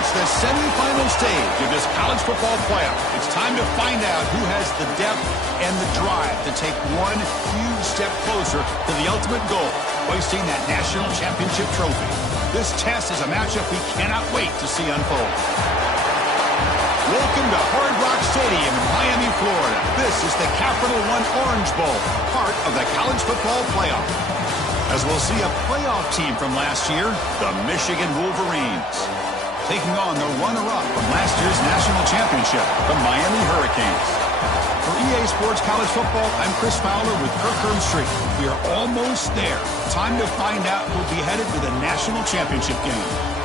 reached the semifinal stage of this college football playoff. It's time to find out who has the depth and the drive to take one huge step closer to the ultimate goal, hoisting that national championship trophy. This test is a matchup we cannot wait to see unfold. Welcome to Hard Rock Stadium in Miami, Florida. This is the Capital One Orange Bowl, part of the college football playoff. As we'll see a playoff team from last year, the Michigan Wolverines, taking on the runner-up from last year's national championship, the Miami Hurricanes. For EA Sports College Football, I'm Chris Fowler with Kirk Herbstreit. We are almost there. Time to find out who'll be headed to the national championship game.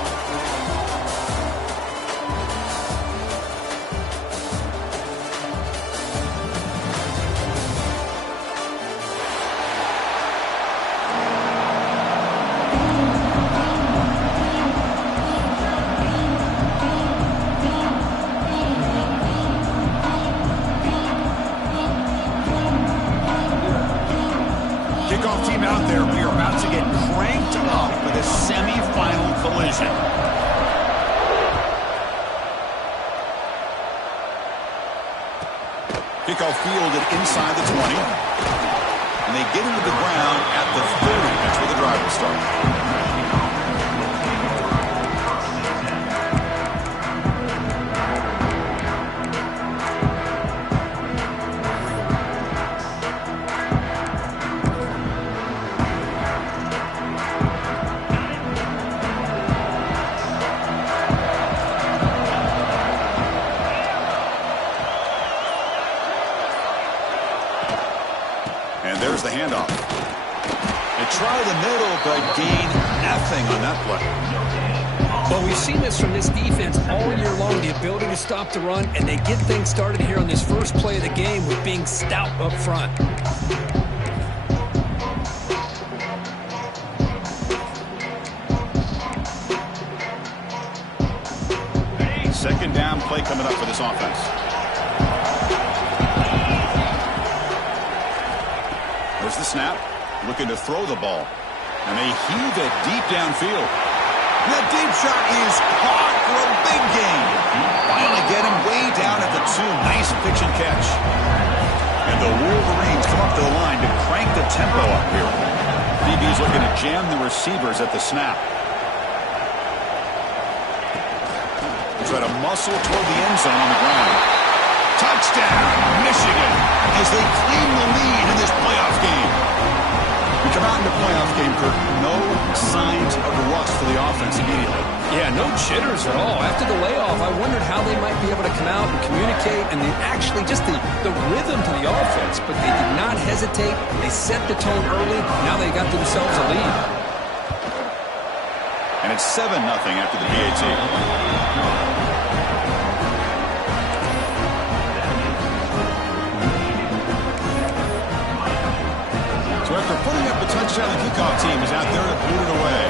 Kickoff team out there. We are about to get cranked up for the semifinal collision. Kickoff fielded inside the 20. And they get into the ground at the 30. That's where the drive will start. And there's the handoff. They try the middle, but gain nothing on that play. Well, we've seen this from this defense all year long, the ability to stop the run, and they get things started here on this first play of the game with being stout up front. Second down play coming up for this offense. There's the snap, looking to throw the ball. And they heave it deep downfield. The deep shot is caught for a big gain. Finally get him way down at the 2. Nice pitch and catch. And the Wolverines come up to the line to crank the tempo up here. DB's looking to jam the receivers at the snap. They try to muscle toward the end zone on the ground. Touchdown, Michigan, as they claim the lead in this playoff game. We come out in the playoff game, Kirk. No signs of rust for the offense immediately. Yeah, no jitters at all. After the layoff, I wondered how they might be able to come out and communicate and actually just the rhythm to the offense. But they did not hesitate. They set the tone early. Now they got themselves a lead. And it's 7-0 after the PAT. So after putting up a touchdown, the kickoff team is out there to boot it away.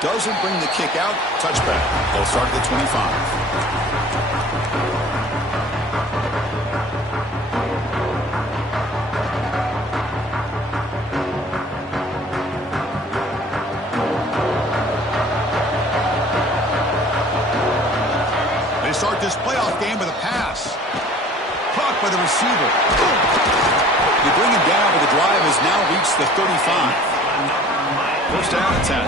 Doesn't bring the kick out. Touchback. They'll start at the 25. Start this playoff game with a pass. Caught by the receiver. They bring him down, but the drive has now reached the 35. First down and 10.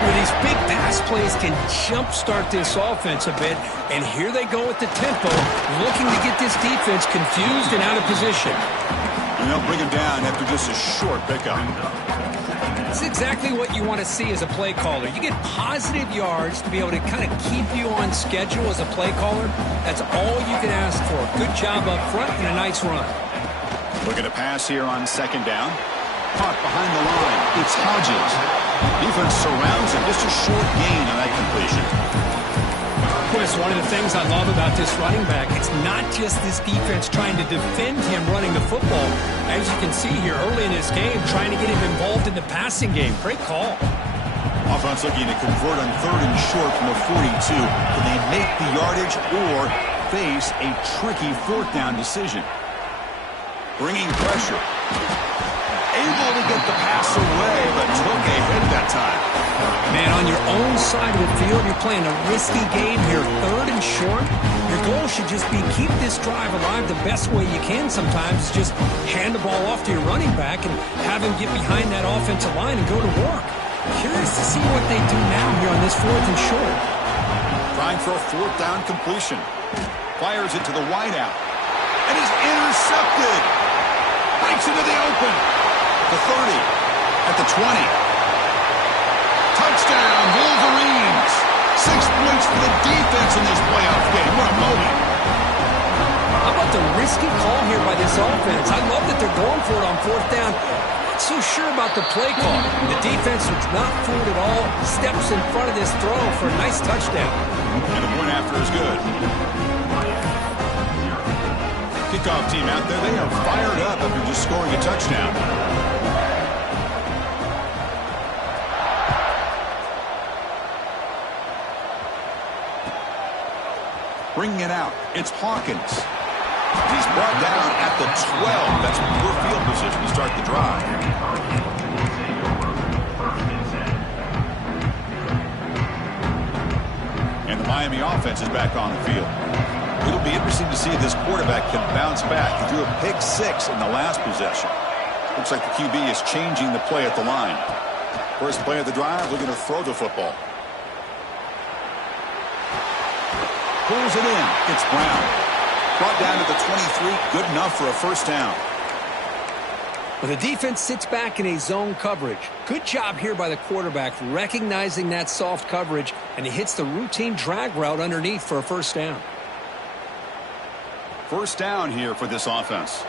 Well, these big pass plays can jumpstart this offense a bit, and here they go with the tempo, looking to get this defense confused and out of position. And they'll bring him down after just a short pickup. It's exactly what you want to see as a play caller. You get positive yards to be able to kind of keep you on schedule as a play caller. That's all you can ask for. Good job up front and a nice run. Looking to pass here on second down. Caught behind the line. It's Hodges. Defense surrounds him. Just a short gain on that completion. Chris, one of the things I love about this running back, it's not just this defense trying to defend him running the football. As you can see here early in this game, trying to get him involved in the passing game. Great call. Offense looking to convert on 3rd and short from the 42. Can they make the yardage or face a tricky 4th down decision? Bringing pressure. Able to get the pass away, but took a hit that time. Man, on your own side of the field, you're playing a risky game here. 3rd and short. Your goal should just be keep this drive alive the best way you can sometimes. Just hand the ball off to your running back and have him get behind that offensive line and go to work. Curious to see what they do now here on this 4th and short. Trying for a 4th down completion. Fires it to the wideout. And is intercepted. Breaks into the open. The 30. At the 20. Touchdown, Wolverines. 6 points for the defense in this playoff game. What a moment. How about the risky call here by this offense? I love that they're going for it on 4th down. Not so sure about the play call. The defense was not fooled at all. Steps in front of this throw for a nice touchdown. And the point after is good. Kickoff team out there, they are fired up after just scoring a touchdown. Bringing it out, it's Hawkins. He's brought down at the 12. That's poor field position to start the drive. And the Miami offense is back on the field. It'll be interesting to see if this quarterback can bounce back. He threw a pick 6 in the last possession. Looks like the QB is changing the play at the line. First play of the drive, looking to throw the football. Pulls it in. It's Brown. Brought down to the 23. Good enough for a 1st down. Well, the defense sits back in a zone coverage. Good job here by the quarterback recognizing that soft coverage, and he hits the routine drag route underneath for a 1st down. 1st down here for this offense.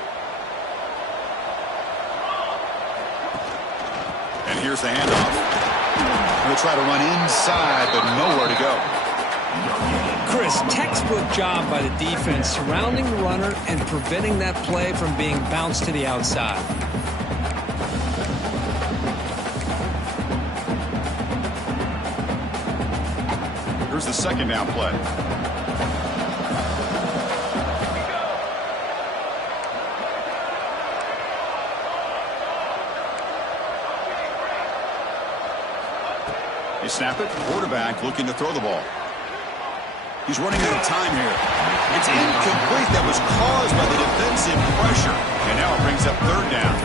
And here's the handoff. They'll try to run inside, but nowhere to go. Chris, textbook job by the defense surrounding the runner and preventing that play from being bounced to the outside. Here's the 2nd down play. You snap it, quarterback looking to throw the ball. He's running out of time here. It's incomplete. That was caused by the defensive pressure. And now it brings up 3rd down.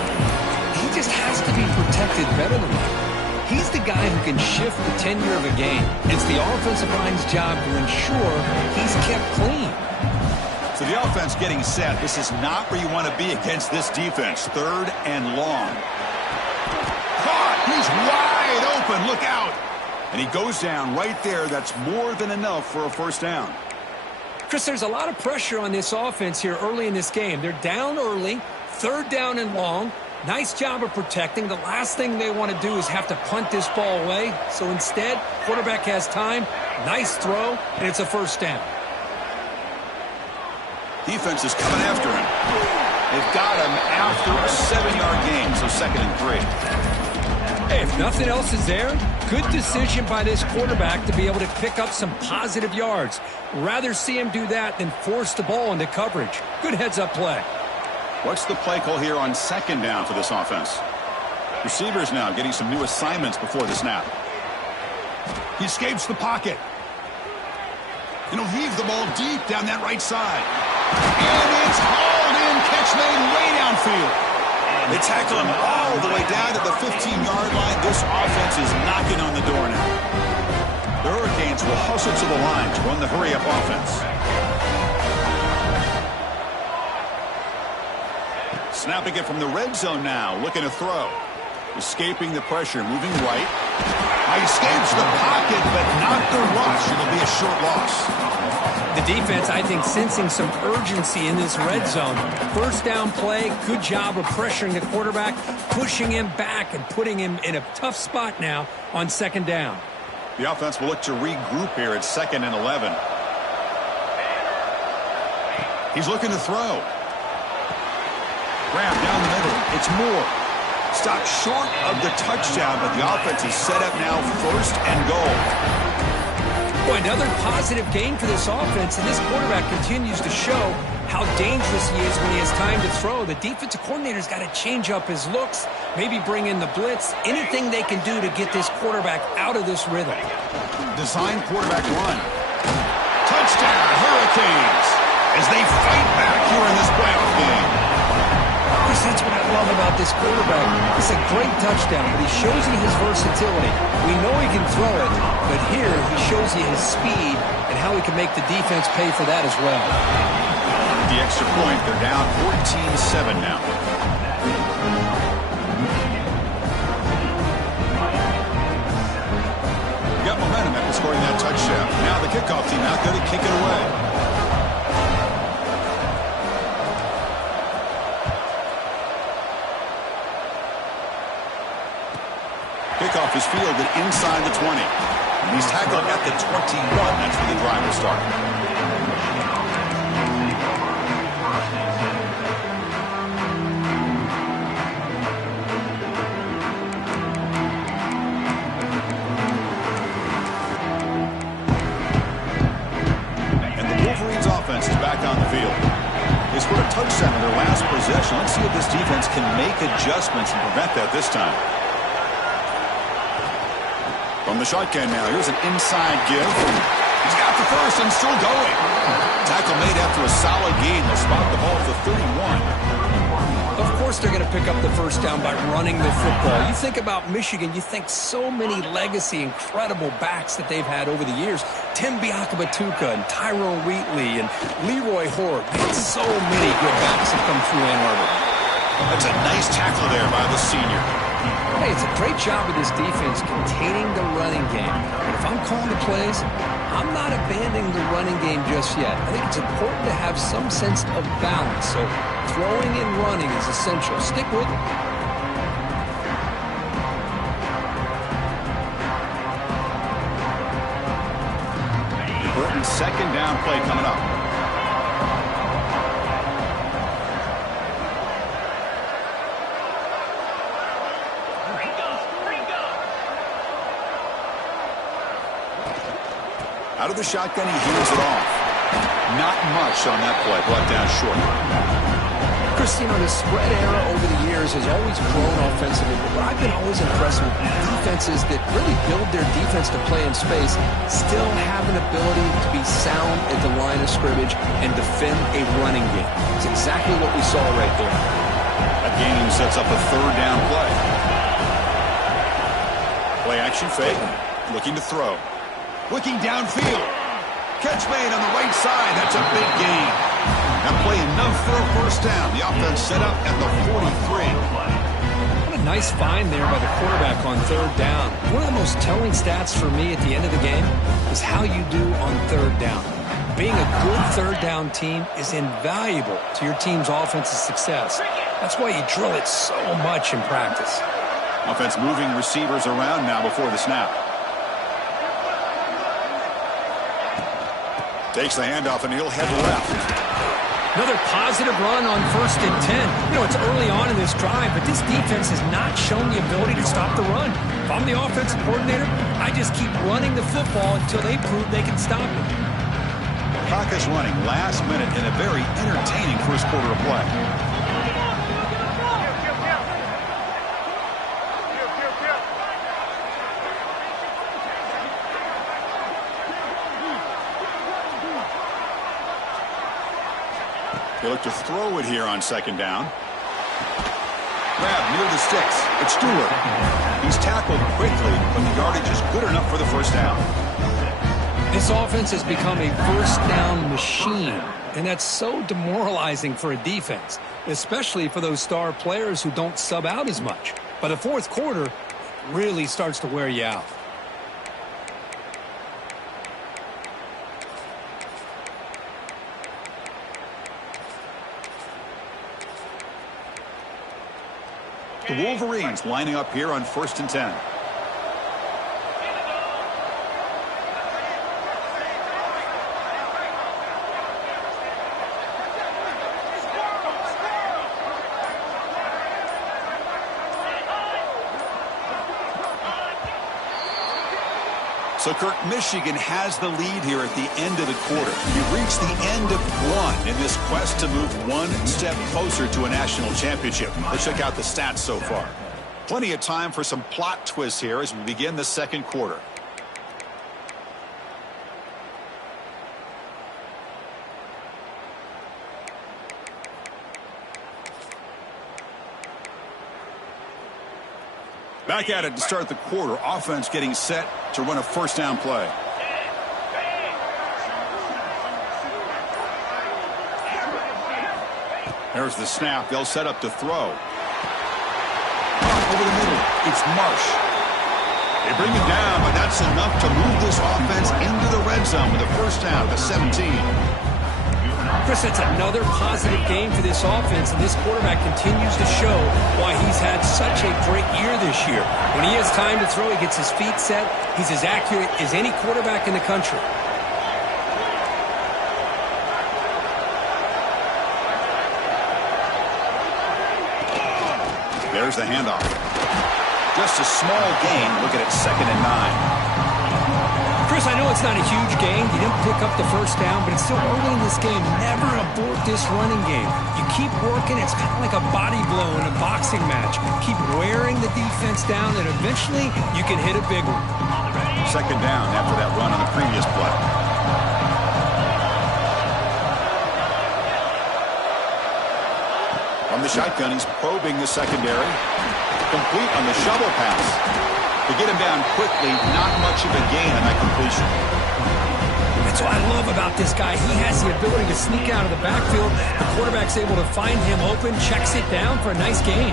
He just has to be protected better than that. He's the guy who can shift the tenure of a game. It's the offensive line's job to ensure he's kept clean. So the offense getting set. This is not where you want to be against this defense. 3rd and long. Caught! He's wide open. Look out! And he goes down right there. That's more than enough for a 1st down. Chris, there's a lot of pressure on this offense here early in this game. They're down early, 3rd down and long. Nice job of protecting. The last thing they want to do is have to punt this ball away. So instead, quarterback has time. Nice throw, and it's a 1st down. Defense is coming after him. They've got him after a 7-yard gain, so 2nd and 3. Hey, if nothing else is there, good decision by this quarterback to be able to pick up some positive yards. Rather see him do that than force the ball into coverage. Good heads-up play. What's the play call here on 2nd down for this offense? Receivers now getting some new assignments before the snap. He escapes the pocket. And he'll heave the ball deep down that right side. And it's hauled in. Catch made way downfield. They tackle him all the way down to the 15-yard line. This offense is knocking on the door now. The Hurricanes will hustle to the line to run the hurry-up offense. Snapping it from the red zone now, looking to throw. Escaping the pressure, moving right. He escapes the pocket, but not the rush. It'll be a short loss. The defense, I think, sensing some urgency in this red zone. 1st down play, good job of pressuring the quarterback, pushing him back and putting him in a tough spot now on 2nd down. The offense will look to regroup here at 2nd and 11. He's looking to throw. Grab down the middle. It's Moore. Stopped short of the touchdown, but the offense is set up now 1st and goal. Boy, another positive gain for this offense, and this quarterback continues to show how dangerous he is when he has time to throw. The defensive coordinator's got to change up his looks, maybe bring in the blitz, anything they can do to get this quarterback out of this rhythm. Design quarterback run. Touchdown, Hurricanes, as they fight back here in this playoff game. That's what I love about this quarterback. It's a great touchdown, but he shows you his versatility. We know he can throw it, but here he shows you his speed and how he can make the defense pay for that as well. The extra point, they're down 14-7 now. Got momentum after scoring that touchdown. Now the kickoff team out there to kick it away. Kickoff is fielded inside the 20. He's tackled at the 21. That's where the drive will start. And the Wolverines offense is back on the field. They scored a touchdown in their last possession. Let's see if this defense can make adjustments and prevent that this time. From the shotgun now, here's an inside give. He's got the first and still going. Tackle made after a solid gain. They'll spot the ball at the 31. Of course they're going to pick up the first down by running the football. You think about Michigan, you think so many legacy, incredible backs that they've had over the years. Tim Biakabatuka and Tyrone Wheatley and Leroy Horde. They had so many good backs that come through Ann Arbor. That's a nice tackle there by the senior. Hey, it's a great job of this defense containing the running game. But if I'm calling the plays, I'm not abandoning the running game just yet. I think it's important to have some sense of balance. So throwing and running is essential. Stick with it. Burton's second down play coming up. Out of the shotgun, he heaves it off. Not much on that play, brought down short. Christine, the spread era over the years has always grown offensively, but what I've been always impressed with defenses that really build their defense to play in space still have an ability to be sound at the line of scrimmage and defend a running game. It's exactly what we saw right there. That game sets up a third down play. Play action fake, looking to throw. Looking downfield. Catch made on the right side. That's a big gain. That play enough for a first down. The offense set up at the 43. What a nice find there by the quarterback on third down. One of the most telling stats for me at the end of the game is how you do on third down. Being a good third down team is invaluable to your team's offensive success. That's why you drill it so much in practice. Offense moving receivers around now before the snap. Takes the handoff and he'll head left. Another positive run on 1st and 10. You know, it's early on in this drive, but this defense has not shown the ability to stop the run. If I'm the offensive coordinator, I just keep running the football until they prove they can stop it. Clock is running last minute in a very entertaining first quarter of play. They look to throw it here on second down. Grab near the sticks. It's Stewart. He's tackled quickly, but the yardage is good enough for the first down. This offense has become a first down machine, and that's so demoralizing for a defense, especially for those star players who don't sub out as much. By the fourth quarter, it really starts to wear you out. The Wolverines lining up here on 1st and 10. So, Kirk, Michigan has the lead here at the end of the quarter. We've reached the end of one in this quest to move one step closer to a national championship. Let's check out the stats so far. Plenty of time for some plot twists here as we begin the second quarter. Back at it to start the quarter. Offense getting set to run a first down play. There's the snap. They'll set up to throw. Over the middle. It's Marsh. They bring him down, but that's enough to move this offense into the red zone with a first down at the 17. Chris, it's another positive game for this offense, and this quarterback continues to show why he's had such a great year this year. When he has time to throw, he gets his feet set. He's as accurate as any quarterback in the country. There's the handoff. Just a small gain. Looking at 2nd and 9. Chris, I know it's not a huge gain. You didn't pick up the first down, but it's still early in this game. Never abort this running game. You keep working. It's kind of like a body blow in a boxing match. Keep wearing the defense down, and eventually you can hit a big one. 2nd down after that run on the previous play. From the shotgun, he's probing the secondary. Complete on the shovel pass. To get him down quickly, not much of a gain on that completion. That's what I love about this guy. He has the ability to sneak out of the backfield. The quarterback's able to find him open, checks it down for a nice gain.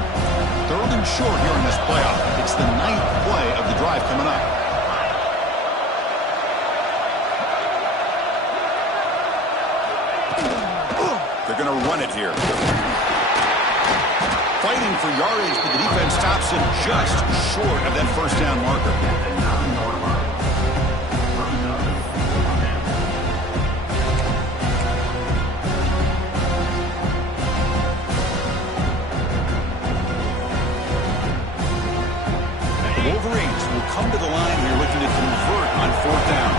3rd and short here in this playoff. It's the 9th play of the drive coming up. They're going to run it here. Fighting for yardage, but the defense stops him just short of that first down marker. The Wolverines will come to the line here looking to convert on 4th down.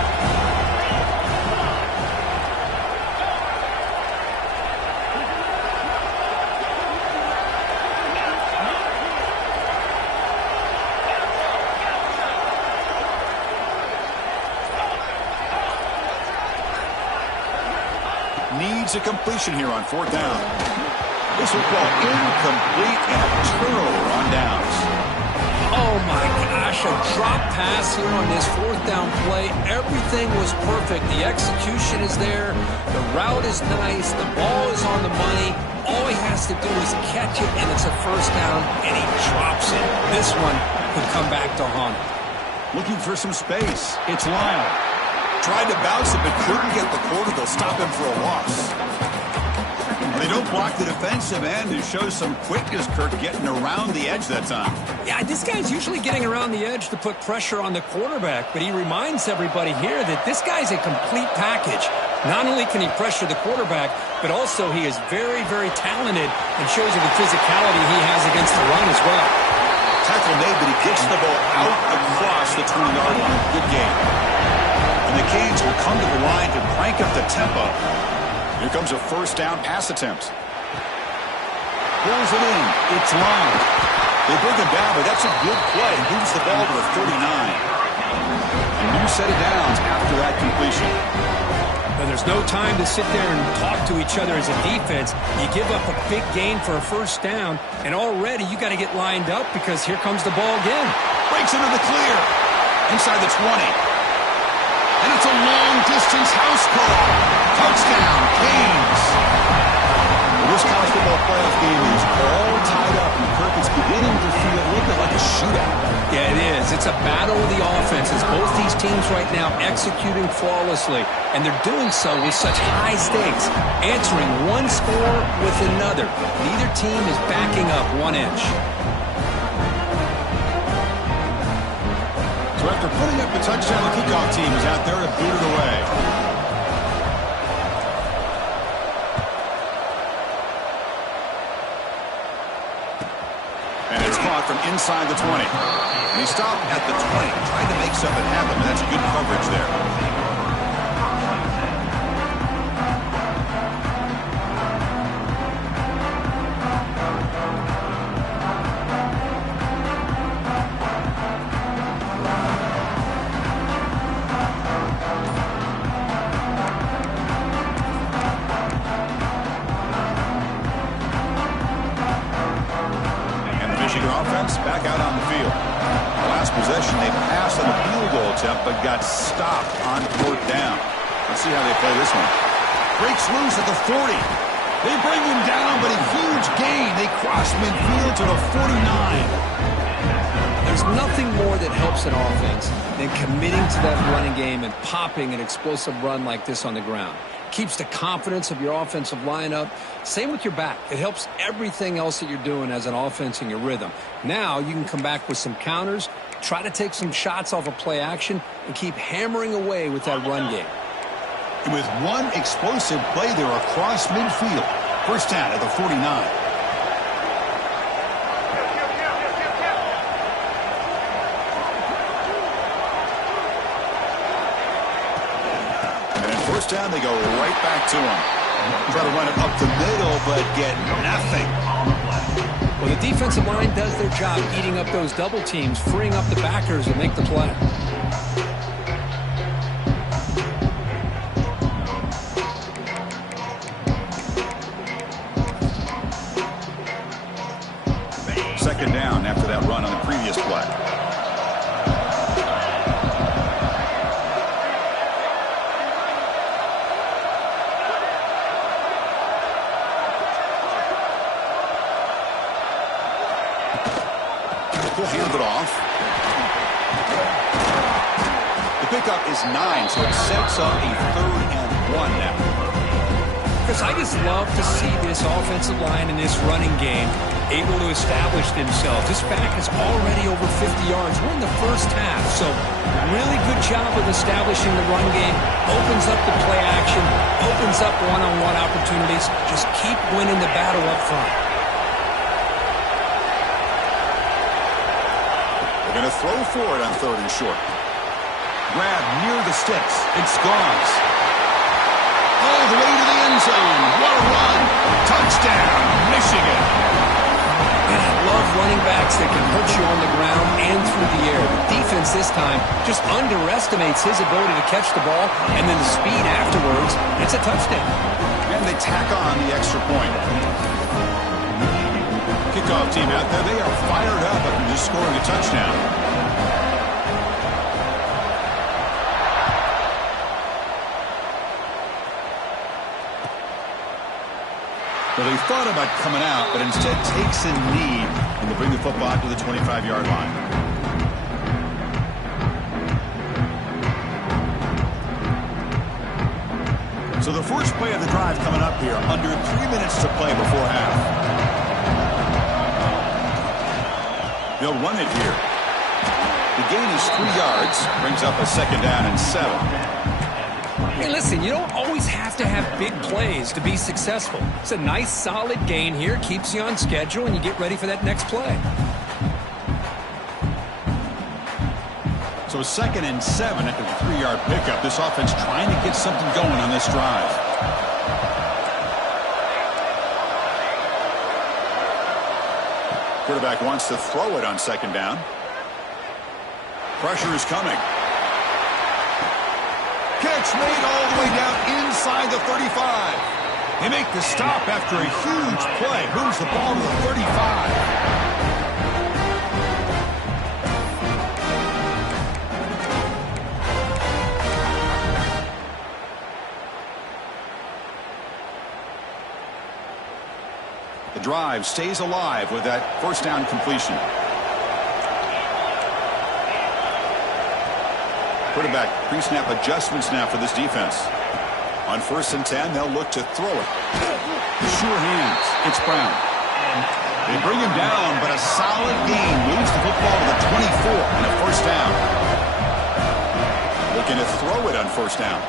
Needs a completion here on 4th down. This will fall incomplete and a turnover on downs. Oh my gosh, a drop pass here on this 4th down play. Everything was perfect. The execution is there. The route is nice. The ball is on the money. All he has to do is catch it, and it's a first down, and he drops it. This one could come back to haunt him. Looking for some space. It's Lyle. Tried to bounce it, but couldn't get the quarter. They'll stop him for a loss. They don't block the defensive end, who shows some quickness, Kirk, getting around the edge that time. Yeah, this guy's usually getting around the edge to put pressure on the quarterback, but he reminds everybody here that this guy's a complete package. Not only can he pressure the quarterback, but also he is very, very talented and shows you the physicality he has against the run as well. Tackle made, but he gets the ball out across the 20-yard line. Good game. And the Canes will come to the line to crank up the tempo. Here comes a first down pass attempt. Pulls it in. It's Long. They bring him down, but that's a good play. Moves the ball to the 39. A new set of downs after that completion. And there's no time to sit there and talk to each other as a defense. You give up a big gain for a first down, and already you got to get lined up because here comes the ball again. Breaks into the clear. Inside the 20. And it's a long-distance house call. Touchdown, Canes. Well, this college football playoff game is all tied up, and Kirk, it's beginning to feel a little bit like a shootout. Yeah, it is. It's a battle of the offenses. Both these teams right now executing flawlessly, and they're doing so with such high stakes, answering one score with another. Neither team is backing up 1 inch. So after putting up the touchdown, the kickoff team is out there to boot it away. And it's caught out from inside the 20. And he stopped at the 20, trying to make something happen, but that's good coverage there. Back out on the field. Last possession, they passed on a field goal attempt, but got stopped on 4th down. Let's see how they play this one. Breaks loose at the 40. They bring him down, but a huge gain. They cross midfield to the 49. There's nothing more that helps an offense than committing to that running game and popping an explosive run like this on the ground. Keeps the confidence of your offensive lineup. Same with your back. It helps everything else that you're doing as an offense in your rhythm. Now you can come back with some counters, try to take some shots off of play action, and keep hammering away with that run game. And with one explosive play there across midfield. 1st down at the 49. First down, they go right back to him. Try to run it up the middle, but get nothing. Well, the defensive line does their job eating up those double teams, freeing up the backers to make the play. Second down after that run on the previous play. Hand it off. The pickup is 9, so it sets up a 3rd and 1 now. Chris, I just love to see this offensive line in this running game able to establish themselves. This back is already over 50 yards. We're in the first half, so really good job of establishing the run game. Opens up the play action, opens up one-on-one opportunities. Just keep winning the battle up front. Going to throw for it on 3rd and short. Grab near the sticks. It's gone. All the way to the end zone. What a run. Touchdown, Michigan. And I love running backs that can hurt you on the ground and through the air. The defense this time just underestimates his ability to catch the ball, and then the speed afterwards. It's a touchdown. And they tack on the extra point. Kickoff team out there, they are fired up after just scoring a touchdown. Well, they thought about coming out, but instead takes a knee and they bring the football out to the 25-yard line. So the first play of the drive coming up here, under 3 minutes to play before half. They'll run it here. The gain is 3 yards, brings up a 2nd down and 7. Hey, listen, you don't always have to have big plays to be successful. It's a nice, solid gain here, keeps you on schedule, and you get ready for that next play. So 2nd and 7 after the 3-yard pickup. This offense trying to get something going on this drive. Quarterback wants to throw it on 2nd down. Pressure is coming. Catch made all the way down inside the 35. They make the stop after a huge play. Moves the ball to the 35. The drive stays alive with that 1st down completion. Quarterback pre-snap adjustments now for this defense. On 1st and 10, they'll look to throw it. Sure hands. It's Brown. They bring him down, but a solid gain moves the football to the 24 and a 1st down. Looking to throw it on 1st down.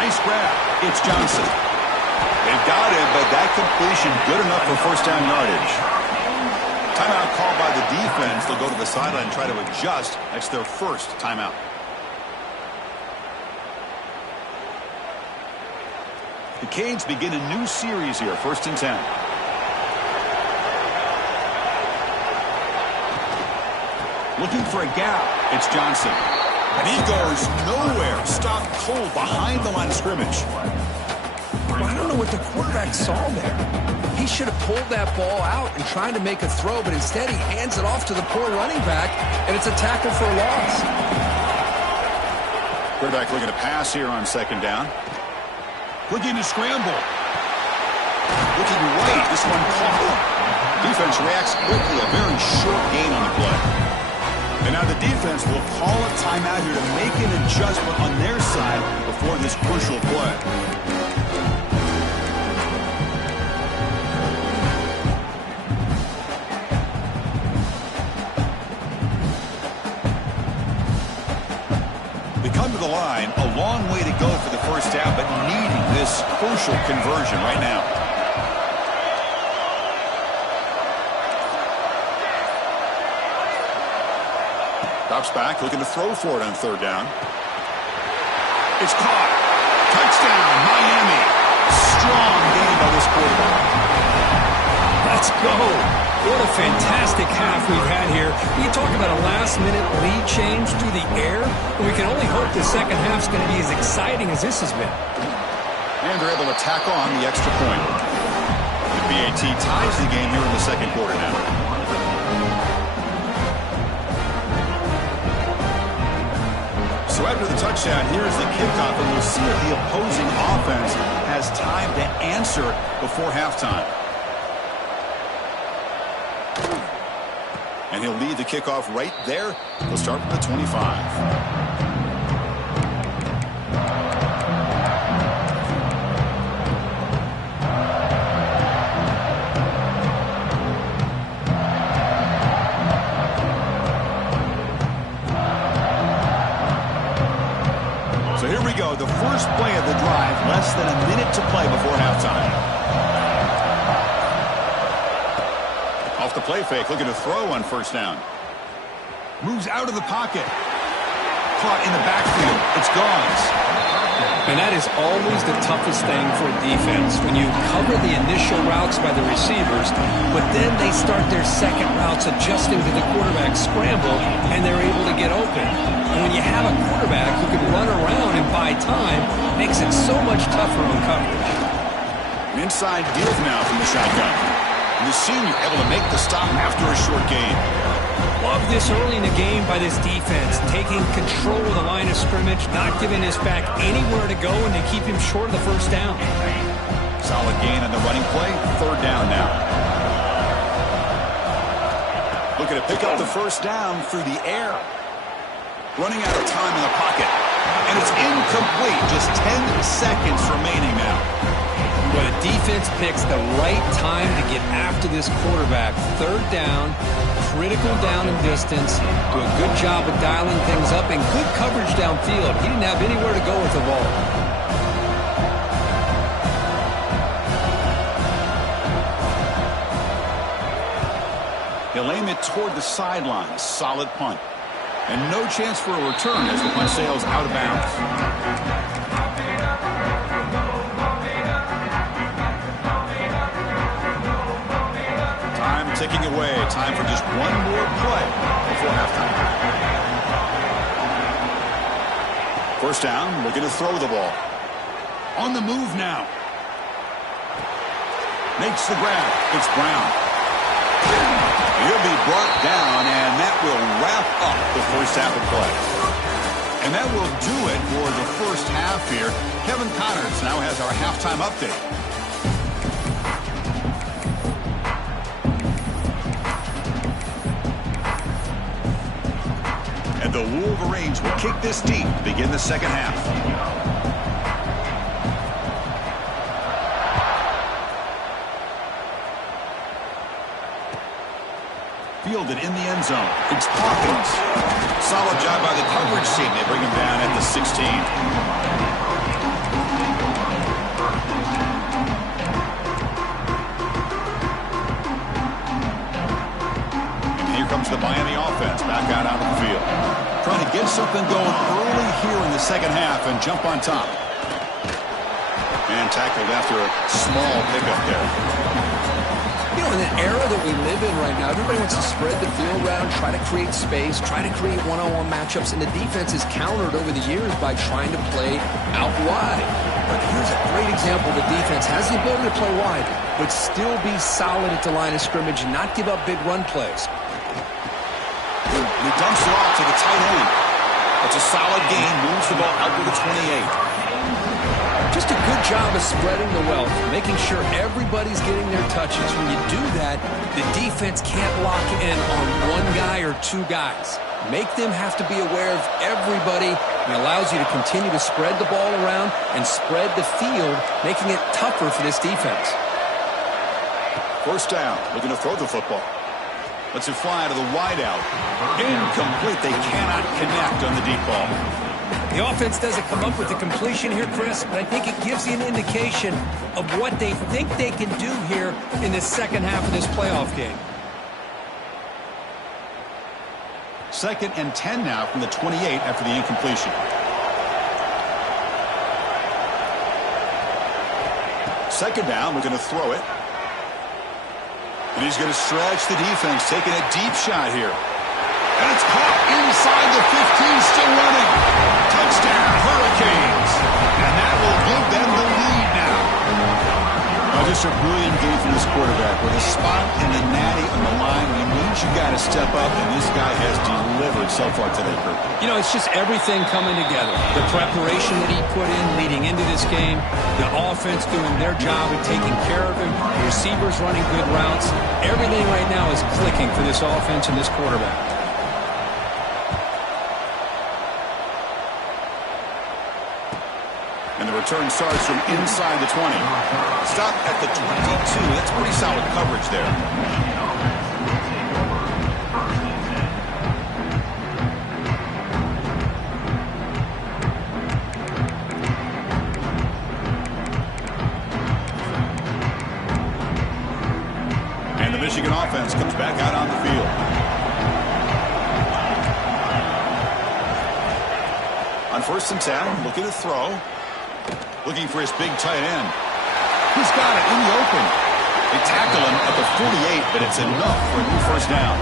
Nice grab. It's Johnson. They've got him, but that completion good enough for 1st down yardage. Timeout called by the defense. They'll go to the sideline and try to adjust. That's their first timeout. The Canes begin a new series here. 1st and 10. Looking for a gap. It's Johnson. And he goes nowhere. Stopped cold behind the line of scrimmage. Well, I don't know what the quarterback saw there. He should have pulled that ball out and tried to make a throw, but instead he hands it off to the poor running back, and it's a tackle for a loss. Quarterback looking to pass here on 2nd down. Looking to scramble. Looking right. This one caught. Defense reacts quickly. A very short gain on the play. And now the defense will call a timeout here to make an adjustment on their side before this crucial play. They come to the line, a long way to go for the first down, but needing this crucial conversion right now. Drops back, looking to throw for it on 3rd down. It's caught. Touchdown, Miami. Strong game by this quarterback. Let's go. What a fantastic half we've had here. You talk about a last-minute lead change through the air, and we can only hope the second half's going to be as exciting as this has been. And they're able to tack on the extra point. The BAT ties the game here in the 2nd quarter now. So after the touchdown, here's the kickoff, and we'll see if the opposing offense has time to answer before halftime. And he'll lead the kickoff right there. He'll start from the 25. So here we go, the first play of the drive, less than a minute to play before halftime. Off the play fake, looking to throw on 1st down. Moves out of the pocket. Caught in the backfield. It's gone. And that is always the toughest thing for a defense, when you cover the initial routes by the receivers, but then they start their second routes adjusting to the quarterback's scramble, and they're able to get open. And when you have a quarterback who can run around and buy time, it makes it so much tougher on coverage. Inside deals now from the shotgun. And the senior able to make the stop after a short gain. Love this early in the game by this defense, taking control of the line of scrimmage, not giving his back anywhere to go, and they keep him short of the first down. Solid gain on the running play. 3rd down now. Looking to pick up the first down through the air. Running out of time in the pocket. And it's incomplete. Just 10 seconds remaining now. But a defense picks the right time to get after this quarterback. 3rd down, critical down and distance. Do a good job of dialing things up and good coverage downfield. He didn't have anywhere to go with the ball. He'll aim it toward the sideline. Solid punt. And no chance for a return as the punt sails out of bounds. Ticking away. Time for just one more play before halftime. 1st down, looking to throw the ball. On the move now. Makes the grab. It's Brown. He'll be brought down, and that will wrap up the first half of play. And that will do it for the first half here. Kevin Connors now has our halftime update. The Wolverines will kick this deep to begin the second half. Fielded in the end zone. It's Hawkins. Solid job by the coverage team. They bring him down at the 16. offense back out onto the field. Trying to get something going early here in the second half and jump on top. And tackled after a small pickup there. You know, in the era that we live in right now, everybody wants to spread the field around, try to create space, try to create one-on-one matchups, and the defense is countered over the years by trying to play out wide. But here's a great example. The defense has the ability to play wide, but still be solid at the line of scrimmage and not give up big run plays. He dumps it off to the tight end. It's a solid gain, moves the ball out to the 28. Just a good job of spreading the wealth, making sure everybody's getting their touches. When you do that, the defense can't lock in on one guy or two guys. Make them have to be aware of everybody, and allows you to continue to spread the ball around and spread the field, making it tougher for this defense. First down, looking to throw the football. Lets it fly to the wideout. Incomplete. They cannot connect on the deep ball. The offense doesn't come up with the completion here, Chris, but I think it gives you an indication of what they think they can do here in the second half of this playoff game. 2nd and 10 now from the 28 after the incompletion. Second down, we're going to throw it. And he's going to stretch the defense, taking a deep shot here. And it's caught inside the 15, still running. Touchdown, Hurricanes. And that will give them the lead now. Just a brilliant game from this quarterback. With a spot and a natty on the line, he means you got to step up, and this guy has delivered so far today, Kurt. You know, it's just everything coming together. The preparation that he put in leading into this game, the offense doing their job of taking care of him, the receivers running good routes. Everything right now is clicking for this offense and this quarterback. And the return starts from inside the 20. Stop at the 22. That's pretty solid coverage there. And the Michigan offense comes back out on the field. On 1st and 10, looking to throw. Looking for his big tight end. He's got it in the open. They tackle him at the 48, but it's enough for a new first down.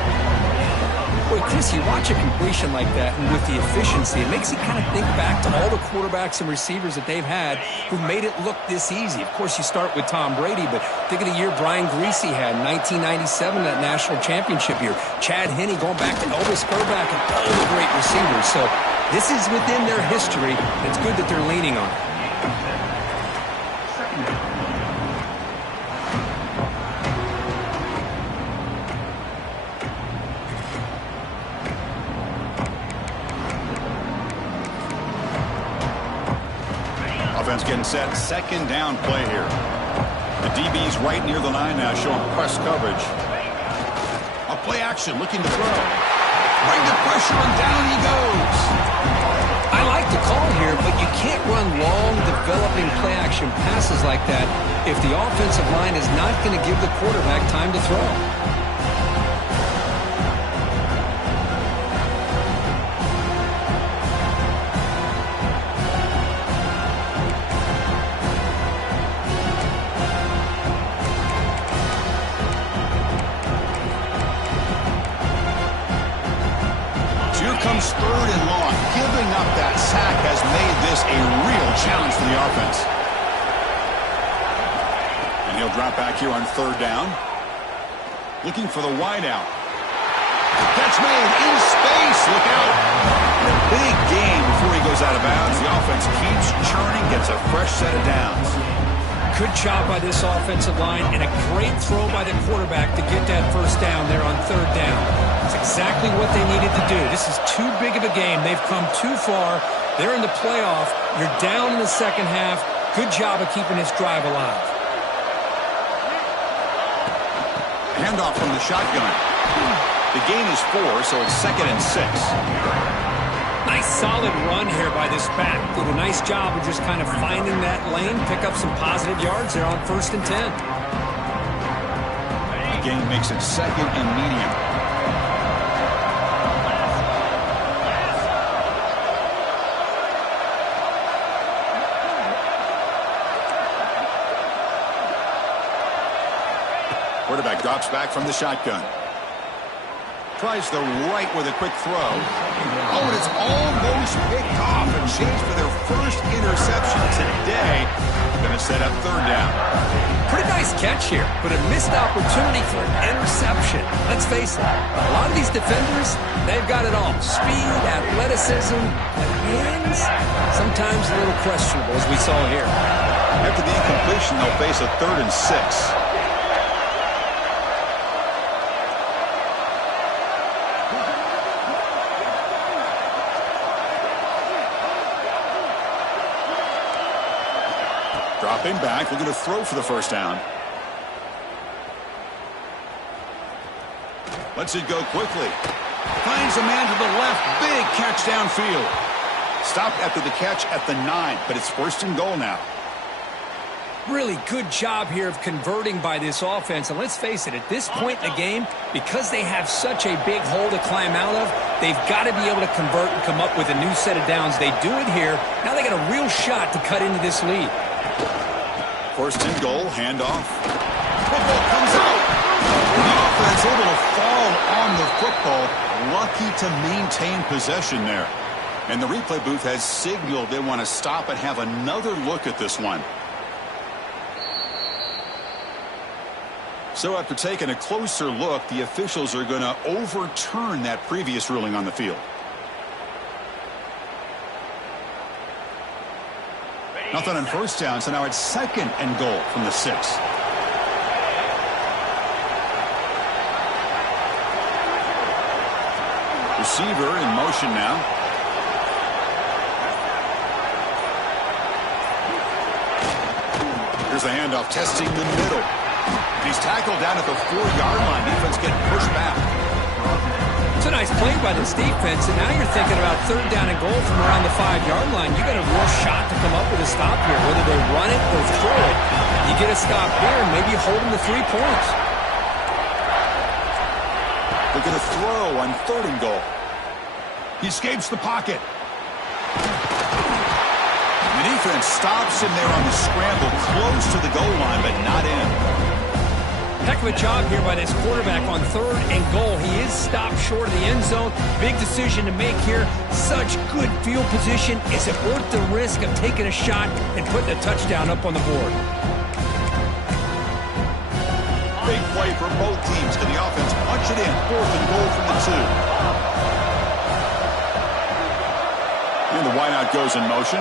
Boy, Chris, you watch a completion like that, and with the efficiency, it makes you kind of think back to all the quarterbacks and receivers that they've had who made it look this easy. Of course, you start with Tom Brady, but think of the year Brian Griese had in 1997, that national championship year. Chad Henne going back to Elvis Grbac and all the great receivers. So this is within their history. It's good that they're leaning on it. Offense getting set. 2nd down play here. The DB's right near the line now, showing press coverage. A play action, looking to throw. Bring the pressure, and down he goes. I like the call here, but you can't run long, developing play action passes like that if the offensive line is not going to give the quarterback time to throw. Comes 3rd and long. Giving up that sack has made this a real challenge for the offense. And he'll drop back here on 3rd down. Looking for the wideout. Catch made in space. Look out. And a big gain before he goes out of bounds. The offense keeps churning, gets a fresh set of downs. Good job by this offensive line, and a great throw by the quarterback to get that first down there on 3rd down. It's exactly what they needed to do. This is too big of a game. They've come too far. They're in the playoff. You're down in the second half. Good job of keeping this drive alive. Handoff from the shotgun. The gain is 4, so it's 2nd and 6. Nice solid run here by this back. Did a nice job of just kind of finding that lane, pick up some positive yards there on 1st and 10. The gain makes it 2nd and medium. drops back from the shotgun. Tries the right with a quick throw. Oh, and it's almost picked off. A chase for their first interception today. Going to set up third down. Pretty nice catch here, but a missed opportunity for an interception. Let's face it, a lot of these defenders, they've got it all. Speed, athleticism, but hands, sometimes a little questionable, as we saw here. After the incompletion, they'll face a 3rd and 6. Dropping back, looking to throw for the first down. Lets it go quickly. Finds a man to the left. Big catch downfield. Stopped after the catch at the 9, but it's 1st and goal now. Really good job here of converting by this offense. And let's face it, at this point in the game, because they have such a big hole to climb out of, they've got to be able to convert and come up with a new set of downs. They do it here. Now they got a real shot to cut into this lead. 1st and goal, handoff. Football comes out. The offense able to fall on the football. Lucky to maintain possession there. And the replay booth has signaled they want to stop and have another look at this one. So after taking a closer look, the officials are going to overturn that previous ruling on the field. Nothing on first down, so now it's 2nd and goal from the 6. Receiver in motion now. Here's the handoff, testing the middle. He's tackled down at the 4-yard line. Defense getting pushed back. It's a nice play by this defense, and now you're thinking about 3rd down and goal from around the 5-yard line. You got a real shot to come up with a stop here, whether they run it or throw it. You get a stop here, and maybe you hold them to 3 points. They're going to throw on 3rd and goal. He escapes the pocket. The defense stops him there on the scramble, close to the goal line, but not in. Heck of a job here by this quarterback on 3rd and goal. He is stopped short of the end zone. Big decision to make here. Such good field position. Is it worth the risk of taking a shot and putting a touchdown up on the board? Big play for both teams. Can the offense punch it in? 4th and goal from the 2. And the wideout goes in motion.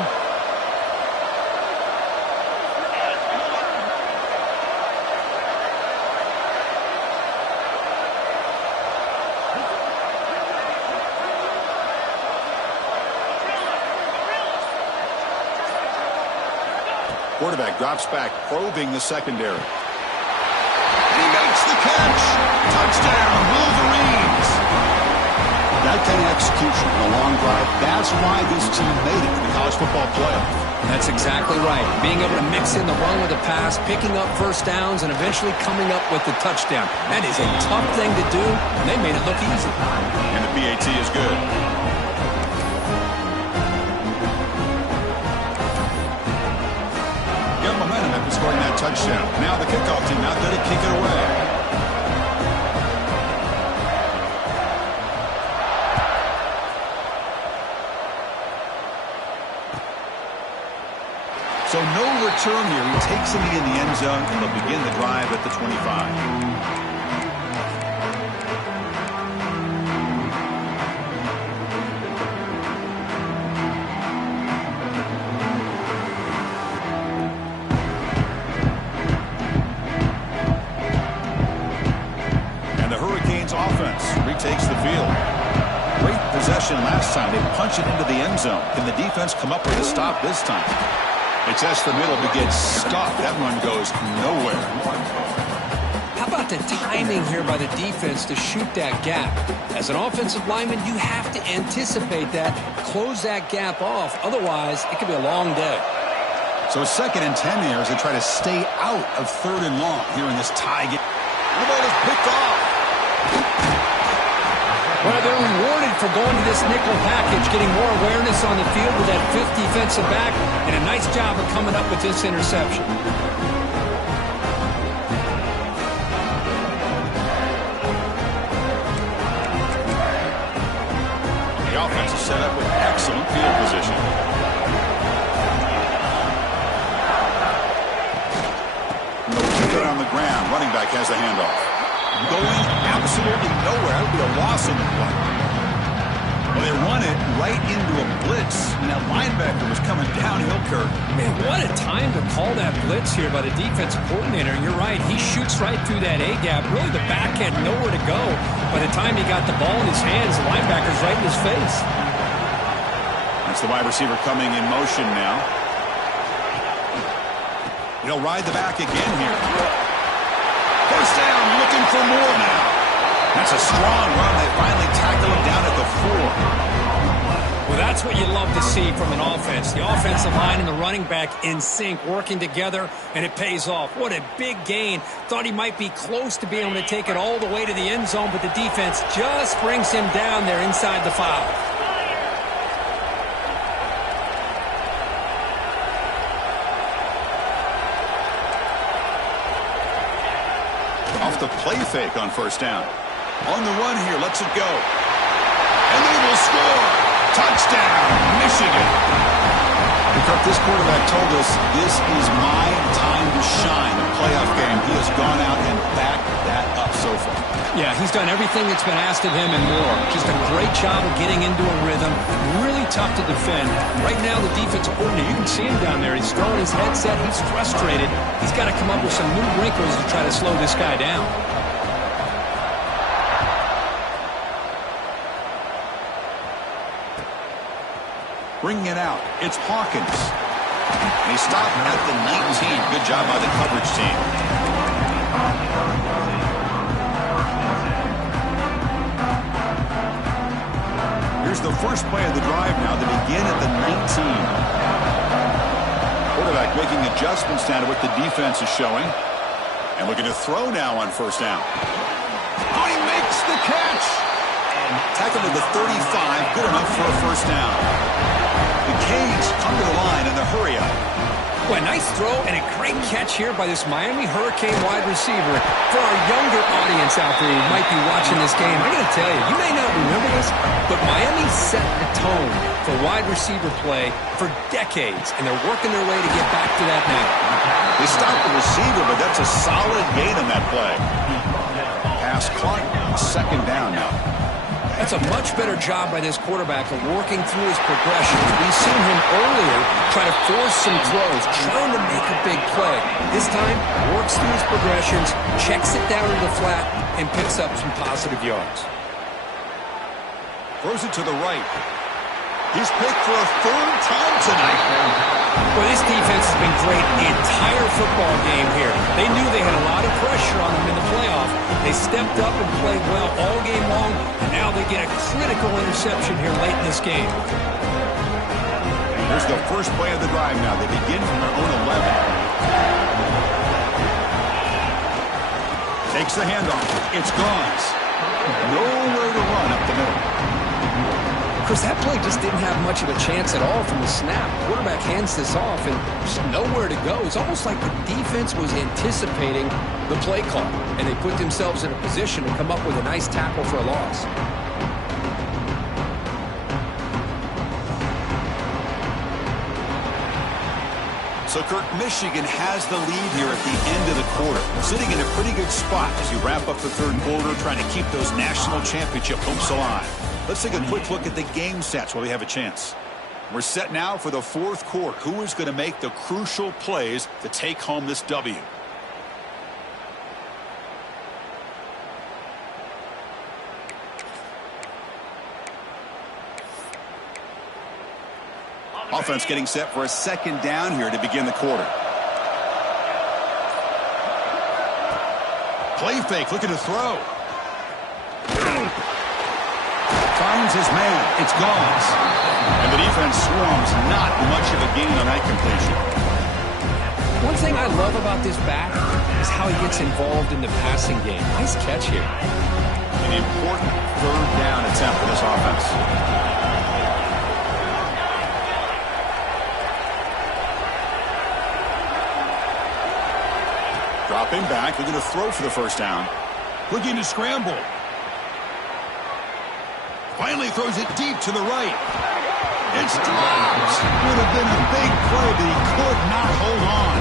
Quarterback drops back, probing the secondary. He makes the catch. Touchdown, Wolverines. That kind of execution, a long drive, that's why this team made it in the college football playoff. That's exactly right. Being able to mix in the run with the pass, picking up first downs, and eventually coming up with the touchdown. That is a tough thing to do, and they made it look easy. And the PAT is good. Momentum after scoring that touchdown. Now the kickoff team out there to kick it away. So no return here. He takes him in the end zone, and they'll begin the drive at the 25. Takes the field. Great possession last time. They punch it into the end zone. Can the defense come up with a stop this time? It tests the middle but gets stuck. That run goes nowhere. How about the timing here by the defense to shoot that gap? As an offensive lineman, you have to anticipate that, close that gap off. Otherwise, it could be a long day. So 2nd and 10 here as they try to stay out of 3rd and long here in this tie game. The ball is picked off. Well, they're rewarded for going to this nickel package, getting more awareness on the field with that 5th defensive back, and a nice job of coming up with this interception. set up with excellent field position. Keep it on the ground. Running back has the handoff. Going absolutely nowhere. That would be a loss on the play. Well, they run it right into a blitz, and that linebacker was coming downhill, Kirk. Man, what a time to call that blitz here by the defensive coordinator. You're right. He shoots right through that A-gap. Really, the back had nowhere to go. By the time he got the ball in his hands, the linebacker's right in his face. That's the wide receiver coming in motion now. He'll ride the back again here. First down, looking for more now. That's a strong run. They finally tackle him down at the 4. Well, that's what you love to see from an offense. The offensive line and the running back in sync, working together, and it pays off. What a big gain. Thought he might be close to being able to take it all the way to the end zone, but the defense just brings him down there inside the 5. Off the play fake on first down. On the run here, lets it go. And they will score. Touchdown, Michigan. Because this quarterback told us this is my time to shine. A playoff game. He has gone out and backed that up so far. Yeah, he's done everything that's been asked of him and more. Just a great job of getting into a rhythm. Really tough to defend. Right now, the defensive coordinator, you can see him down there. He's throwing his headset. He's frustrated. He's got to come up with some new wrinkles to try to slow this guy down. Bringing it out. It's Hawkins. He stopped at the 19. Good job by the coverage team. Here's the first play of the drive now. They begin at the 19. Quarterback making adjustments down to what the defense is showing. And looking to throw now on first down. Oh, he makes the catch. And tackled at the 35. Good enough for a first down. The Canes come to the line in the hurry-up. Well, a nice throw and a great catch here by this Miami Hurricane wide receiver. For our younger audience out there who might be watching this game, I got to tell you, you may not remember this, but Miami set the tone for wide receiver play for decades, and they're working their way to get back to that now. They stopped the receiver, but that's a solid gain on that play. Pass caught, second down now. That's a much better job by this quarterback of working through his progressions. We've seen him earlier try to force some throws, trying to make a big play. This time, works through his progressions, checks it down to the flat, and picks up some positive yards. Throws it to the right. He's picked for a third time tonight. Well, this defense has been great the entire football game here. They knew they had a lot of pressure on them in the playoff. They stepped up and played well all game long, and now they get a critical interception here late in this game. Here's the first play of the drive now. They begin from their own 11. Takes the handoff. It's Gauze. Nowhere to run up the middle. Of course, that play just didn't have much of a chance at all from the snap. Quarterback hands this off, and there's nowhere to go. It's almost like the defense was anticipating the play call, and they put themselves in a position to come up with a nice tackle for a loss. So, Kirk, Michigan has the lead here at the end of the quarter, sitting in a pretty good spot as you wrap up the third quarter, trying to keep those national championship hopes alive. Let's take a quick look at the game stats while we have a chance. We're set now for the fourth quarter. Who is going to make the crucial plays to take home this W? Offense getting set for a second down here to begin the quarter. Play fake, looking to throw. Finds his man. It's Gauze. And the defense swarms. Not much of a gain on that completion. One thing I love about this back is how he gets involved in the passing game. Nice catch here. An important third down attempt for this offense. Dropping back, looking to throw for the first down. Looking to scramble. Finally throws it deep to the right. It's dropped. Would have been a big play, but he could not hold on.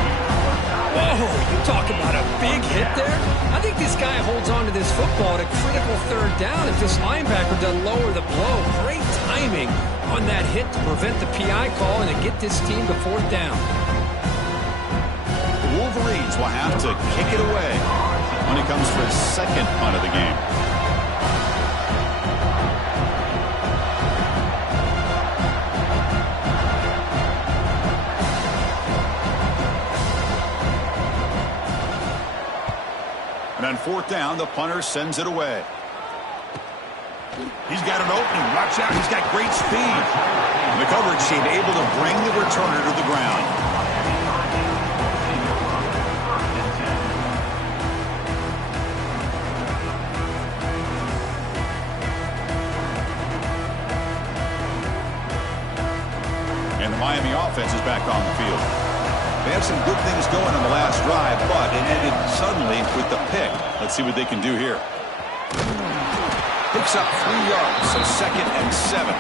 Whoa, you talk about a big hit there. I think this guy holds on to this football at a critical third down if this linebacker doesn't lower the blow. Great timing on that hit to prevent the PI call and to get this team to fourth down. The Wolverines will have to kick it away when it comes for his second punt of the game. And on fourth down, the punter sends it away. He's got an opening. Watch out. He's got great speed. And the coverage team able to bring the returner to the ground. And the Miami offense is back on the field. They had some good things going on the last drive, but it ended suddenly with the pick. Let's see what they can do here. Picks up 3 yards, so 2nd and 7.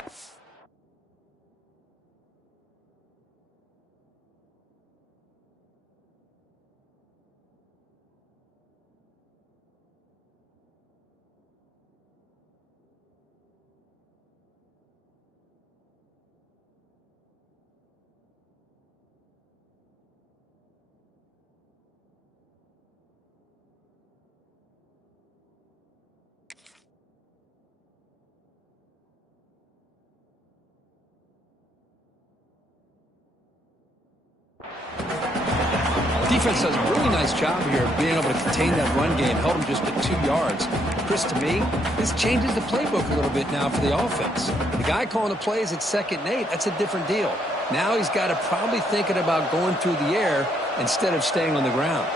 Defense does a really nice job here of being able to contain that run game, held them just at 2 yards. Chris, to me, this changes the playbook a little bit now for the offense. The guy calling the plays at 2nd and 8, that's a different deal. Now he's got to probably thinking about going through the air instead of staying on the ground.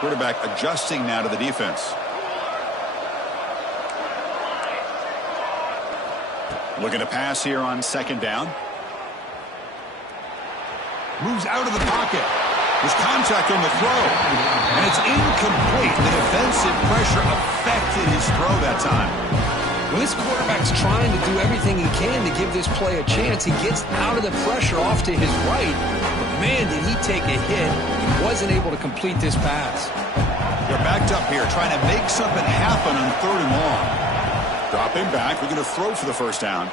Quarterback adjusting now to the defense. Looking to pass here on 2nd down. Moves out of the pocket. There's contact on the throw, and it's incomplete. The defensive pressure affected his throw that time. When this quarterback's trying to do everything he can to give this play a chance, he gets out of the pressure off to his right. But man, did he take a hit. He wasn't able to complete this pass. They're backed up here, trying to make something happen on 3rd and long. Dropping back, we're going to throw for the first down.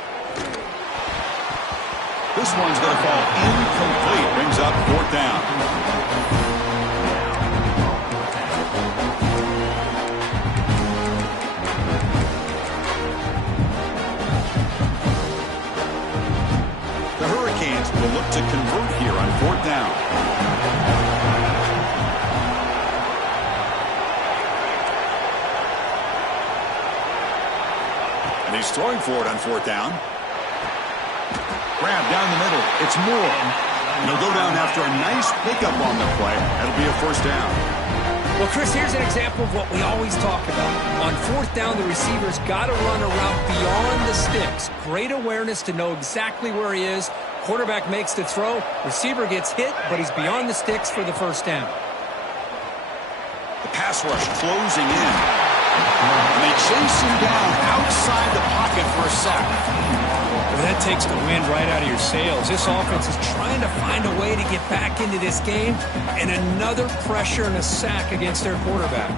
This one's going to fall incomplete. Brings up 4th down. The Hurricanes will look to convert here on 4th down. And he's throwing for it on 4th down. Grab down the middle. It's Moore. And he'll go down after a nice pickup on the play. That'll be a first down. Well, Chris, here's an example of what we always talk about. On 4th down, the receiver's got to run a route beyond the sticks. Great awareness to know exactly where he is. Quarterback makes the throw. Receiver gets hit, but he's beyond the sticks for the first down. The pass rush closing in. And they chase him down outside the pocket for a sack. Well, that takes the wind right out of your sails. This offense is trying to find a way to get back into this game, and another pressure and a sack against their quarterback.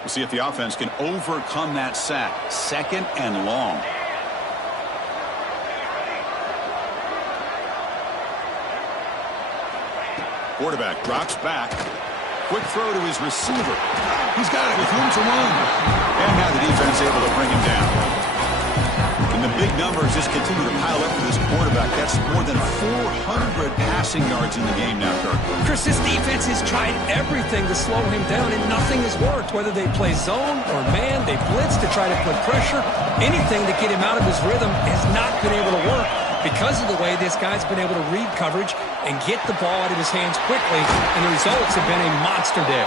We'll see if the offense can overcome that sack. 2nd and long. Quarterback drops back. Quick throw to his receiver. He's got it with room to run. And now the defense able to bring him down. And the big numbers just continue to pile up for this quarterback. That's more than 400 passing yards in the game now, Kirk. Chris, this defense has tried everything to slow him down, and nothing has worked. Whether they play zone or man, they blitz to try to put pressure. Anything to get him out of his rhythm has not been able to work because of the way this guy's been able to read coverage and get the ball out of his hands quickly, and the results have been a monster day.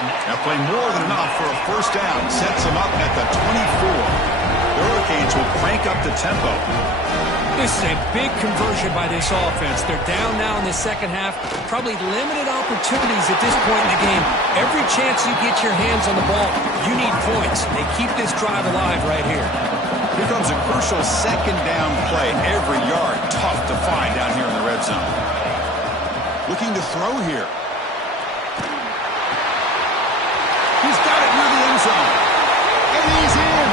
Now playing more than enough for a first down. Sets him up at the 24. The Hurricanes defense will crank up the tempo. This is a big conversion by this offense. They're down now in the second half. Probably limited opportunities at this point in the game. Every chance you get your hands on the ball, you need points. They keep this drive alive right here. Here comes a crucial second down play. Every yard tough to find down here in the red zone. Looking to throw here. He's got it near the end zone. And he's in.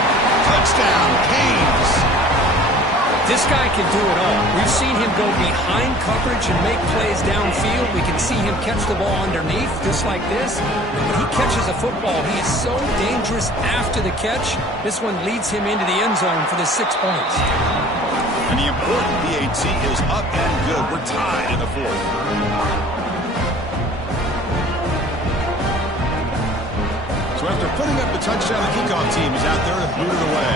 Touchdown, Canes. This guy can do it all. We've seen him go behind coverage and make plays downfield. We can see him catch the ball underneath, just like this. When he catches a football, he is so dangerous after the catch. This one leads him into the end zone for the 6 points. And the important PAT is up and good. We're tied in the fourth. So after putting up the touchdown, the kickoff team is out there to boot it away.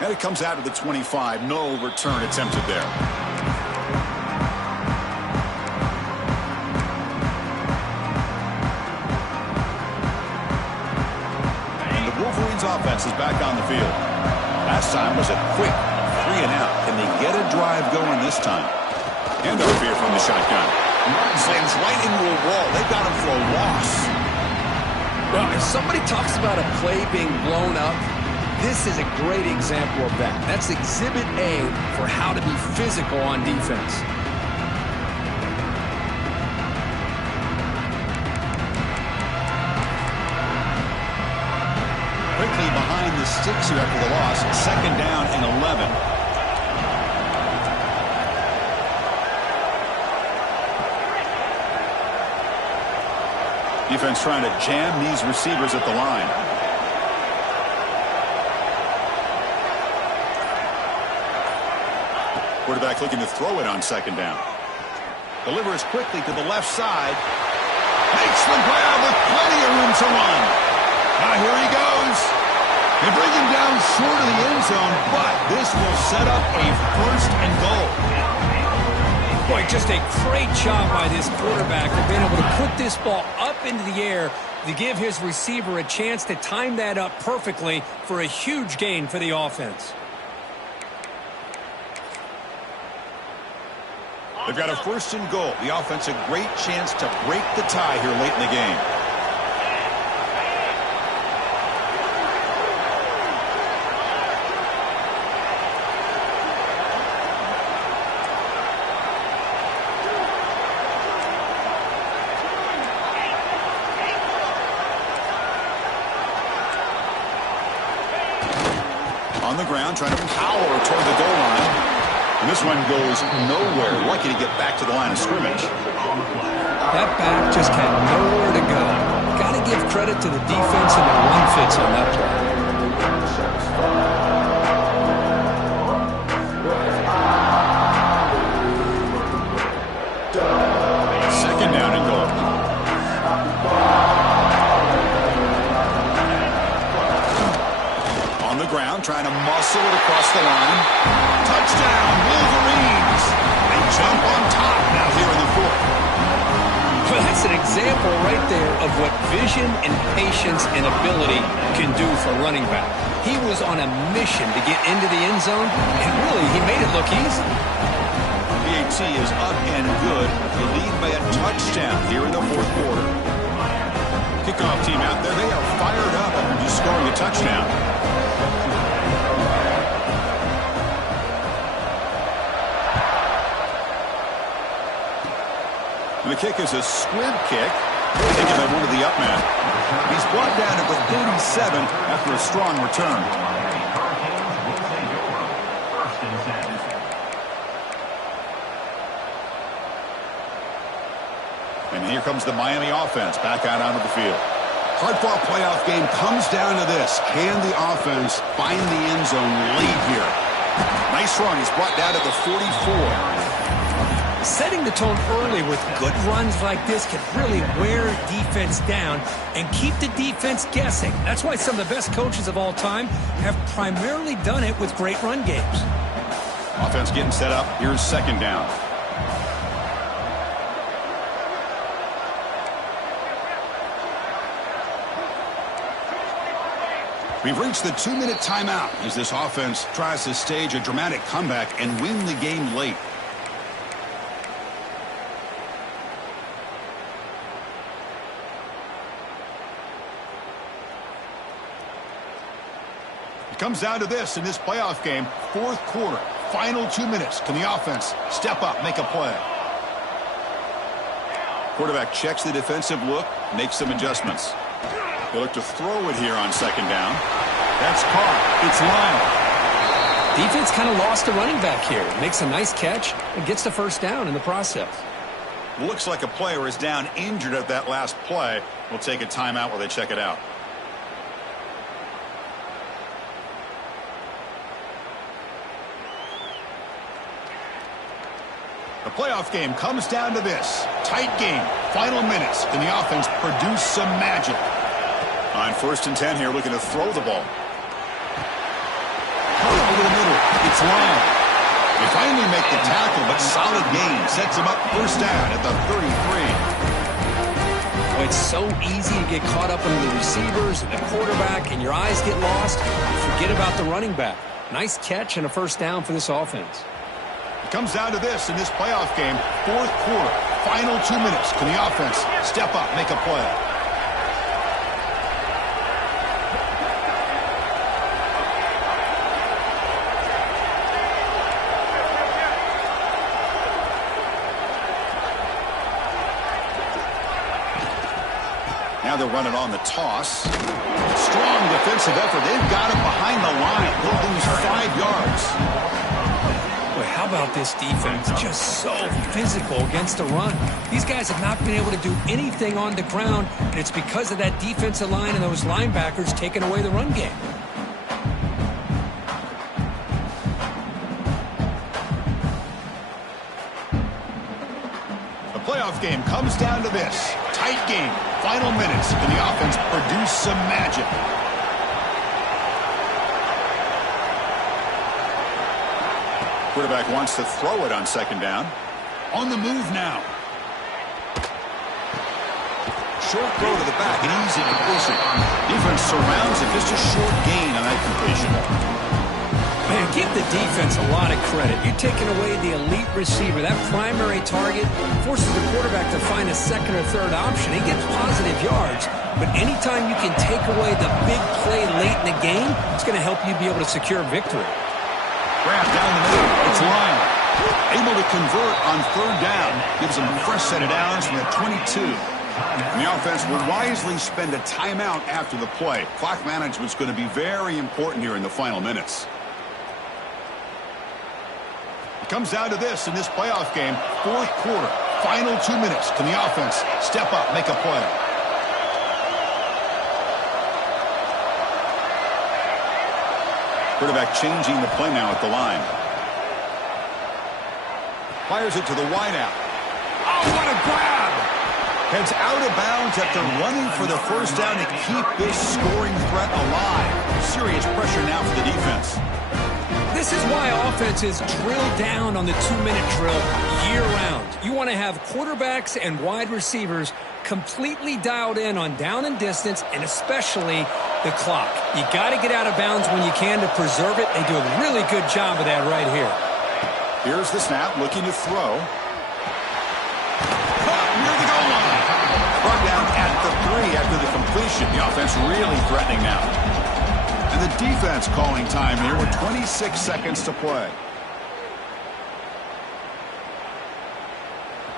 And it comes out of the 25. No return attempted there. And the Wolverines offense is back on the field. Last time was a quick 3 and out. Can they get a drive going this time? And up here from the shotgun. Martin slams right into a wall. They got him for a loss. Well, if somebody talks about a play being blown up, this is a great example of that. That's Exhibit A for how to be physical on defense. Quickly behind the sticks here after the loss. Second down and 11. Defense trying to jam these receivers at the line. Quarterback looking to throw it on second down. Delivers quickly to the left side. Makes the grab with plenty of room to run. Now here he goes. They bring him down short of the end zone, but this will set up a first and goal. Boy, just a great job by this quarterback of being able to put this ball up into the air to give his receiver a chance to time that up perfectly for a huge gain for the offense. They've got a first and goal. The offense a great chance to break the tie here late in the game. On the ground, trying to power toward the goal line. And this one goes nowhere. Lucky to get back to the line of scrimmage. That back just had nowhere to go. Got to give credit to the defense and the run fits on that play. Second down and goal. On the ground, trying to muscle it across the line. Touchdown, Wolverines. They jump on top now here in the fourth. Well, that's an example right there of what vision and patience and ability can do for a running back. He was on a mission to get into the end zone, and really, he made it look easy. PAT is up and good. They lead by a touchdown here in the fourth quarter. Kickoff team out there. They are fired up after just scoring a touchdown. And the kick is a squib kick. Taken by one of the up men. He's brought down at the 37 after a strong return. And here comes the Miami offense back out onto the field. Hard-fought playoff game comes down to this. Can the offense find the end zone late here? Nice run. He's brought down to the 44. Setting the tone early with good runs like this can really wear defense down and keep the defense guessing. That's why some of the best coaches of all time have primarily done it with great run games. Offense getting set up. Here's second down. We've reached the 2-minute timeout as this offense tries to stage a dramatic comeback and win the game late. It comes down to this in this playoff game. Fourth quarter, final 2 minutes. Can the offense step up, make a play? Quarterback checks the defensive look, makes some adjustments. They look to throw it here on second down. That's caught. It's Lyle. Defense kind of lost the running back here. Makes a nice catch and gets the first down in the process. Looks like a player is down injured at that last play. We'll take a timeout while they check it out. The playoff game comes down to this. Tight game. Final minutes. Can the offense produce some magic? On 1st and 10 here, looking to throw the ball. Over the middle. It's Lyle. They finally make the tackle, but solid gain. Sets him up first down at the 33. Well, it's so easy to get caught up under the receivers and the quarterback, and your eyes get lost. Forget about the running back. Nice catch and a first down for this offense. It comes down to this in this playoff game. Fourth quarter, final 2 minutes. Can the offense step up, make a play? Now they're running on the toss. Strong defensive effort. They've got him behind the line. They'll lose 5 yards. Boy, how about this defense? Just so physical against the run. These guys have not been able to do anything on the ground, and it's because of that defensive line and those linebackers taking away the run game. The playoff game comes down to this. Tight game. Final minutes. Can the offense produce some magic? Quarterback wants to throw it on second down. On the move now. Short throw to the back, an easy completion. Defense surrounds it, just a short gain on that completion. Man, give the defense a lot of credit. You're taking away the elite receiver. That primary target forces the quarterback to find a second or third option. He gets positive yards, but anytime you can take away the big play late in the game, it's going to help you be able to secure victory. Grab down the middle. It's Lyle. Able to convert on third down. Gives them a fresh set of downs from the 22. And the offense will wisely spend a timeout after the play. Clock management's going to be very important here in the final minutes. It comes down to this in this playoff game. Fourth quarter. Final 2 minutes. Can the offense step up, make a play? Quarterback changing the play now at the line. Fires it to the wideout. Oh, what a grab! Heads out of bounds after running for the first down to keep this scoring threat alive. Serious pressure now for the defense. This is why offenses drill down on the 2-minute drill year-round. You want to have quarterbacks and wide receivers completely dialed in on down and distance, and especially the clock. You got to get out of bounds when you can to preserve it. They do a really good job of that right here. Here's the snap, looking to throw. Caught near the goal line. Brought down at the 3 after the completion. The offense really threatening now. And the defense calling time here with 26 seconds to play.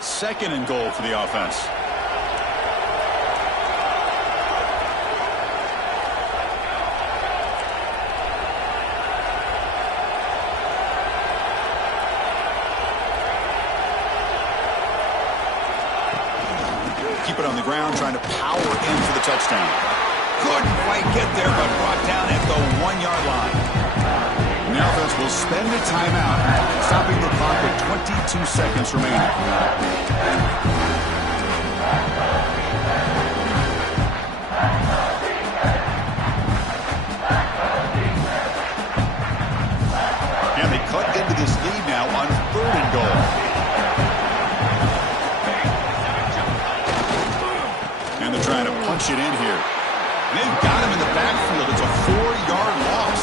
Second and goal for the offense. Keep it on the ground, trying to power in for the touchdown. Couldn't quite get there, but brought down at the 1-yard line. And the offense will spend a timeout, stopping the clock with 22 seconds remaining. And they cut into this lead now on 3rd and goal. And they're trying to punch it in here. And they've got him in the backfield. It's a 4-yard loss.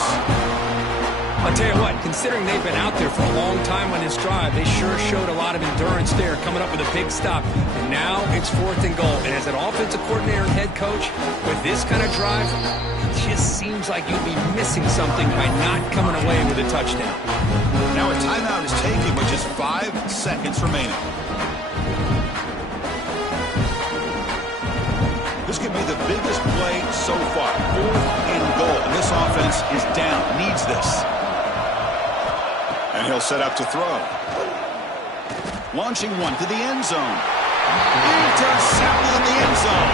I'll tell you what, considering they've been out there for a long time on this drive, they sure showed a lot of endurance there, coming up with a big stop. And now it's 4th and goal. And as an offensive coordinator and head coach, with this kind of drive, it just seems like you'd be missing something by not coming away with a touchdown. Now a timeout is taken with just 5 seconds remaining. This could be the biggest play so far. 4th and goal. And this offense is down, needs this. And he'll set up to throw. Launching one to the end zone. Intercepted in the end zone.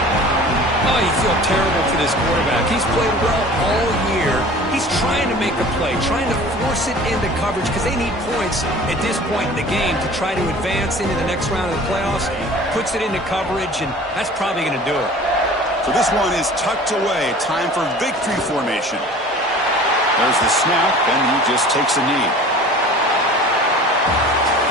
Oh, you feel terrible for this quarterback. He's played well all year. He's trying to make a play, trying to force it into coverage because they need points at this point in the game to try to advance into the next round of the playoffs. Puts it into coverage, and that's probably going to do it. So this one is tucked away. Time for victory formation. There's the snap, and he just takes a knee.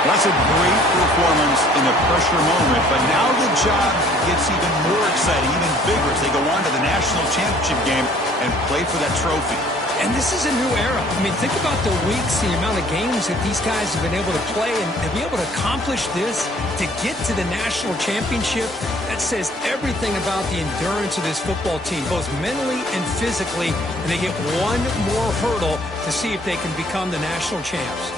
That's a great performance in the pressure moment, but now the job gets even more exciting, even bigger as they go on to the national championship game and play for that trophy. And this is a new era. I mean, think about the weeks, the amount of games that these guys have been able to play, and to be able to accomplish this, to get to the national championship, that says everything about the endurance of this football team, both mentally and physically, and they get one more hurdle to see if they can become the national champs.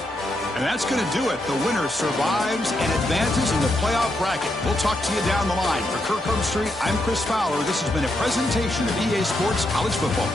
And that's going to do it. The winner survives and advances in the playoff bracket. We'll talk to you down the line. For Kirk Herbstreit, I'm Chris Fowler. This has been a presentation of EA Sports College Football.